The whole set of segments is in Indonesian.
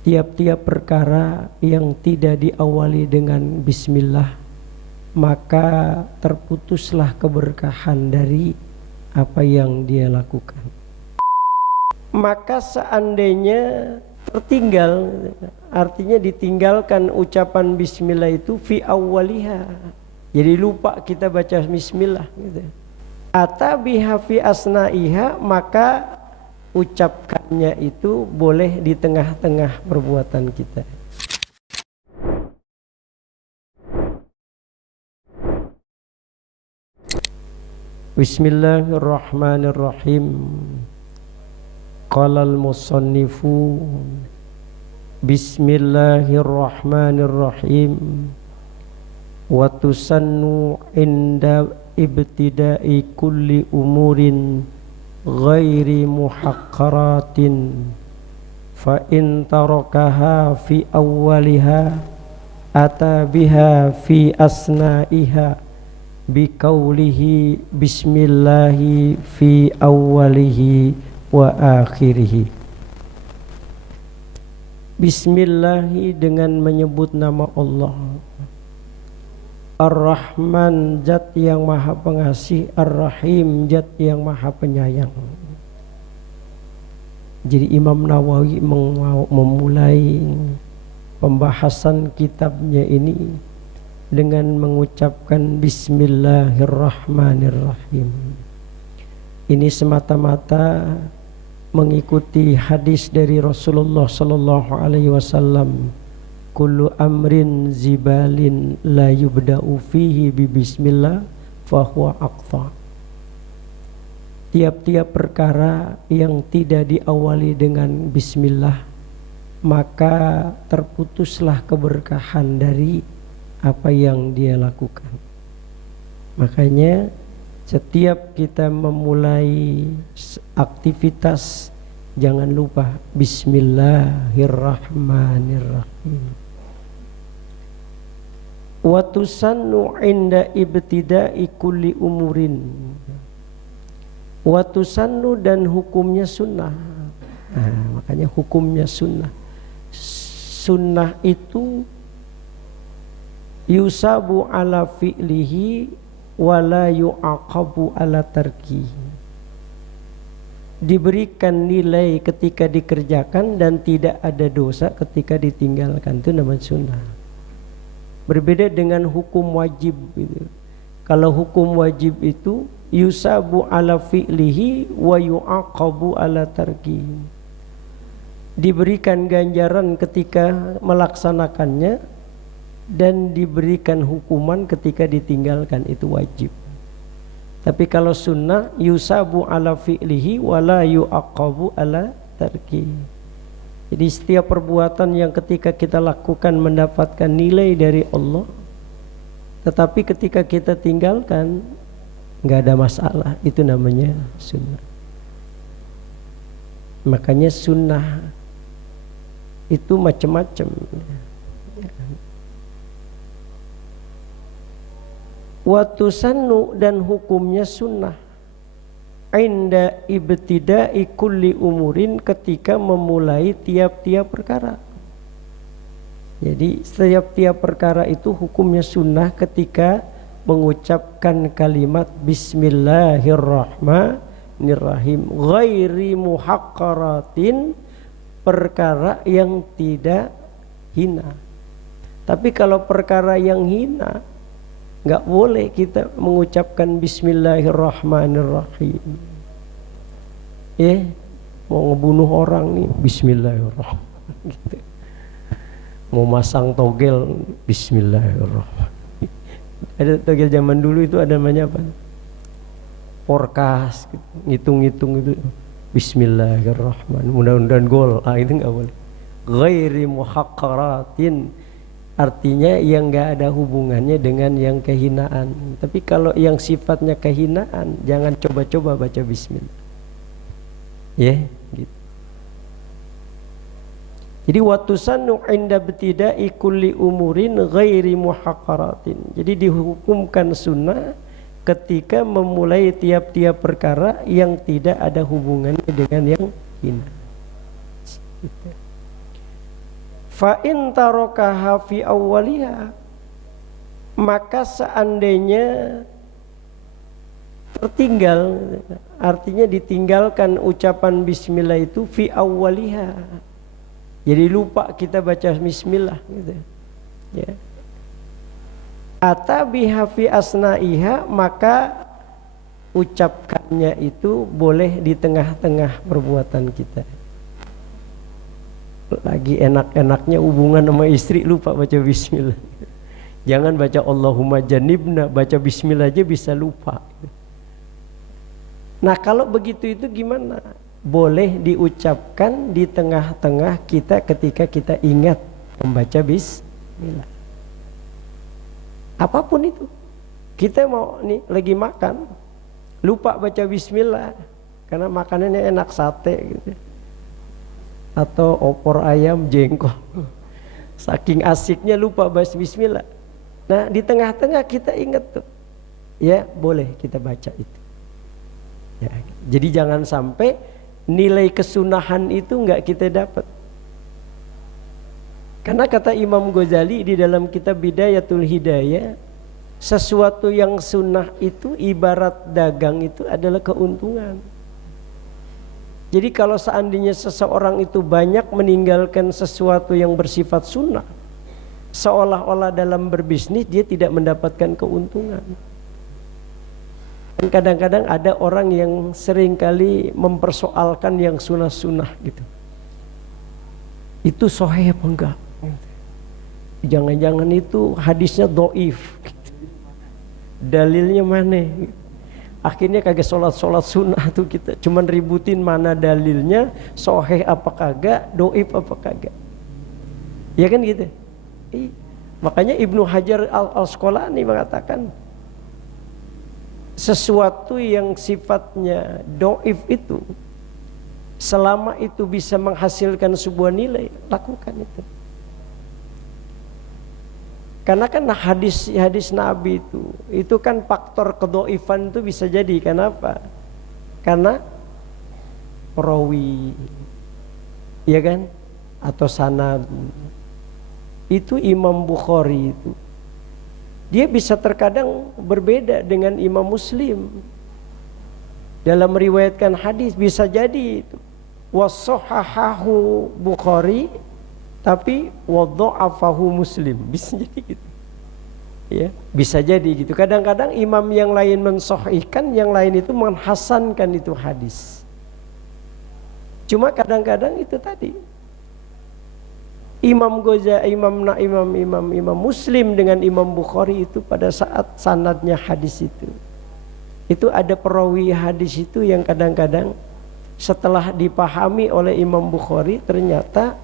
tiap-tiap perkara yang tidak diawali dengan bismillah, maka terputuslah keberkahan dari apa yang dia lakukan. Maka seandainya tertinggal, artinya ditinggalkan ucapan bismillah itu fi awwaliha, jadi lupa kita baca bismillah gitu. Atabiha fi asnaiha, maka ucapkannya itu boleh di tengah-tengah perbuatan kita. Bismillahirrahmanirrahim. Qala al-musannifu Bismillahirrahmanirrahim. Wa tusannu inda ibtida'i kulli umurin ghairi muhaqqaratin fa in tarakaha fi awwaliha ata biha fi asna'iha biqaulihi bismillahi fi awwalihi wa akhirihi. Bismillahi dengan menyebut nama Allah. Ar-Rahman, zat yang maha pengasih. Ar-Rahim, zat yang maha penyayang. Jadi Imam Nawawi memulai pembahasan kitabnya ini dengan mengucapkan Bismillahirrahmanirrahim. Ini semata-mata mengikuti hadis dari Rasulullah sallallahu alaihi wasallam, kullu amrin zibalin la yubda'u fihi bi bismillah fahuwa aqta. Tiap-tiap perkara yang tidak diawali dengan bismillah, maka terputuslah keberkahan dari apa yang dia lakukan. Makanya setiap kita memulai aktivitas, jangan lupa Bismillahirrahmanirrahim. Wa tusannu inda ibtida'i kulli umurin. Wa tusannu, dan hukumnya sunnah. Makanya hukumnya sunnah. Sunnah itu yusabu ala fi'lihi wala yu'aqabu ala tarki. Diberikan nilai ketika dikerjakan dan tidak ada dosa ketika ditinggalkan. Itu namanya sunnah. Berbeda dengan hukum wajib gitu. Kalau hukum wajib itu yusabu ala fi'lihi wa yu'aqabu ala tarki. Diberikan ganjaran ketika melaksanakannya dan diberikan hukuman ketika ditinggalkan, itu wajib. Tapi kalau sunnah yusabu ala fi'lihi wala yu'aqabu ala tarki. Jadi setiap perbuatan yang ketika kita lakukan mendapatkan nilai dari Allah, tetapi ketika kita tinggalkan nggak ada masalah, itu namanya sunnah. Makanya sunnah itu macam-macam. Wa tusannu, dan hukumnya sunnah inda ibtida'i kulli umurin, ketika memulai tiap-tiap perkara. Jadi setiap perkara itu hukumnya sunnah ketika mengucapkan kalimat Bismillahirrahmanirrahim, ghairi muhaqqaratin, perkara yang tidak hina. Tapi kalau perkara yang hina, nggak boleh kita mengucapkan Bismillahirrahmanirrahim. Mau ngebunuh orang nih, Bismillahirrahmanirrahim. Gitu. Mau masang togel, Bismillahirrahmanirrahim. Ada togel zaman dulu itu ada namanya apa? Forecast, gitu. Ngitung-ngitung itu, Bismillahirrahmanirrahim. Mudah-mudahan gol. Itu nggak boleh. Ghairi muhaqqaratin, artinya yang nggak ada hubungannya dengan yang kehinaan. Tapi kalau yang sifatnya kehinaan, jangan coba-coba baca bismillah. Gitu. Jadi watusannu inda ibtida'i kulli umurin ghairi muhaqqaratin. Jadi dihukumkan sunnah ketika memulai tiap-tiap perkara yang tidak ada hubungannya dengan yang hina. Fa in tarakaha fi awwaliha, maka seandainya tertinggal, artinya ditinggalkan ucapan bismillah itu fi awwaliha, jadi lupa kita baca bismillah gitu ya. Atabiha fi asnaiha, maka ucapkannya itu boleh di tengah-tengah perbuatan kita. Lagi enak-enaknya hubungan sama istri lupa baca bismillah. Jangan baca Allahumma janibna, baca bismillah aja bisa lupa. Nah kalau begitu itu gimana? Boleh diucapkan di tengah-tengah kita ketika kita ingat membaca bismillah. Apapun itu. Kita mau nih lagi makan, lupa baca bismillah karena makanannya enak, sate gitu, atau opor ayam, jengkol, saking asiknya lupa baca bismillah. Nah di tengah-tengah kita ingat tuh, ya boleh kita baca itu ya. Jadi jangan sampai nilai kesunahan itu nggak kita dapat, karena kata Imam Ghazali di dalam kitab Bidayatul Hidayah, sesuatu yang sunnah itu ibarat dagang, itu adalah keuntungan. Jadi kalau seandainya seseorang itu banyak meninggalkan sesuatu yang bersifat sunnah, seolah-olah dalam berbisnis dia tidak mendapatkan keuntungan. Dan kadang-kadang ada orang yang seringkali mempersoalkan yang sunnah-sunnah gitu. Itu sahih apa enggak? Jangan-jangan itu hadisnya dhaif. Dalilnya mana? Akhirnya kagak sholat sunnah tuh kita, cuman ributin mana dalilnya, sahih apa kagak, dhaif apa kagak. Ya kan gitu. Makanya Ibnu Hajar al-Asqalani mengatakan sesuatu yang sifatnya dhaif itu, selama itu bisa menghasilkan sebuah nilai, lakukan itu. Karena kan hadis Nabi itu kan faktor kedhaifan itu bisa jadi. Kenapa? Karena perawi, ya kan, atau sanad. Itu Imam Bukhari itu dia bisa terkadang berbeda dengan Imam Muslim dalam meriwayatkan hadis. Bisa jadi itu washahahu Bukhari tapi wadha'afahu Muslim, bisa jadi gitu ya, bisa jadi gitu. Kadang-kadang imam yang lain mensahihkan, yang lain itu menghasankan itu hadis. Cuma kadang-kadang itu tadi Imam Muslim dengan Imam Bukhari itu pada saat sanadnya hadis itu ada perawi hadis itu yang kadang-kadang setelah dipahami oleh Imam Bukhari ternyata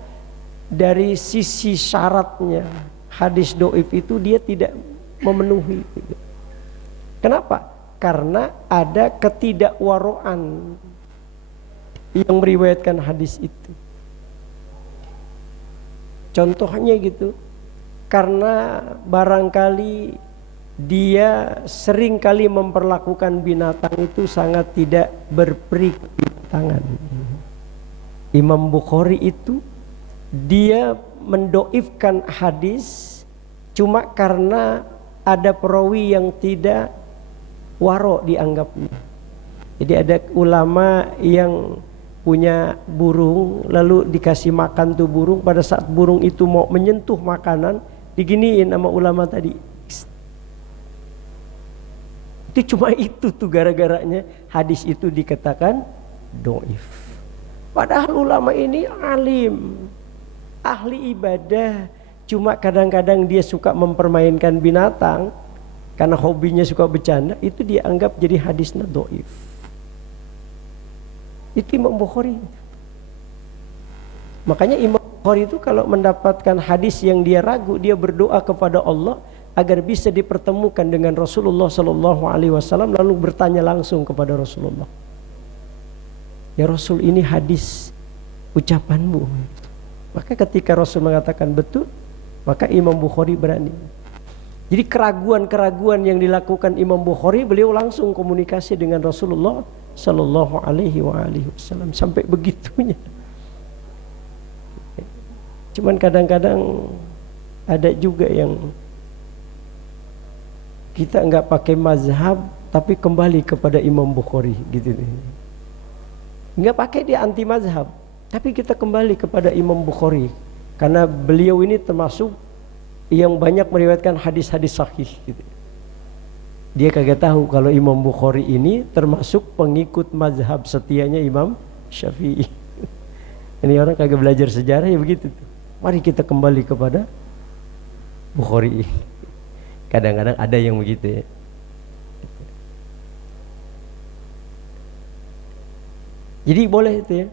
dari sisi syaratnya hadis dhaif itu dia tidak memenuhi. Kenapa? Karena ada ketidakwaraan yang meriwayatkan hadis itu. Contohnya gitu, karena barangkali dia sering kali memperlakukan binatang itu sangat tidak berperi kebinetangan. Imam Bukhari itu dia mendoifkan hadis cuma karena ada perawi yang tidak waro dianggapnya. Jadi ada ulama yang punya burung, lalu dikasih makan tuh burung, pada saat burung itu mau menyentuh makanan diginiin sama ulama tadi. Itu cuma itu tuh gara-garanya hadis itu dikatakan dhaif. Padahal ulama ini alim, ahli ibadah, cuma kadang-kadang dia suka mempermainkan binatang karena hobinya suka bercanda, itu dianggap jadi hadisnya dhaif. Itu Imam Bukhari. Makanya Imam Bukhari itu kalau mendapatkan hadis yang dia ragu, dia berdoa kepada Allah agar bisa dipertemukan dengan Rasulullah SAW, lalu bertanya langsung kepada Rasulullah, ya Rasul, ini hadis ucapanmu. Maka ketika Rasul mengatakan betul, maka Imam Bukhari berani. Jadi keraguan-keraguan yang dilakukan Imam Bukhari, beliau langsung komunikasi dengan Rasulullah Sallallahu Alaihi Wasallam sampai begitunya. Cuman kadang-kadang ada juga yang kita nggak pakai mazhab tapi kembali kepada Imam Bukhari gitu nih. Nggak pakai dia anti mazhab, tapi kita kembali kepada Imam Bukhari karena beliau ini termasuk yang banyak meriwayatkan hadis-hadis sahih gitu. Dia kagak tahu kalau Imam Bukhari ini termasuk pengikut mazhab setianya Imam Syafi'i. Ini orang kagak belajar sejarah ya begitu. Mari kita kembali kepada Bukhari. Kadang-kadang ada yang begitu ya. Jadi boleh itu ya.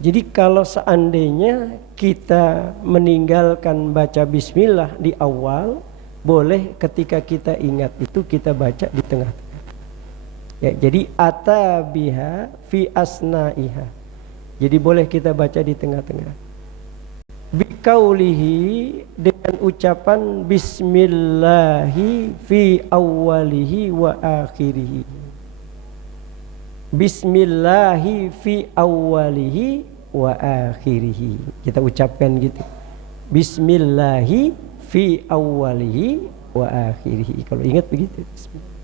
Jadi kalau seandainya kita meninggalkan baca bismillah di awal, boleh ketika kita ingat itu kita baca di tengah-tengah. Ya, jadi atabiha fi asnaiha. Jadi boleh kita baca di tengah-tengah. Biqaulihi, dengan ucapan bismillahi fi awwalihi wa akhirihi. Bismillahi fi awwalihi wa akhirihi. Kita ucapkan gitu. Bismillahi fi awwalihi wa akhirihi. Kalau ingat begitu. Bismillah.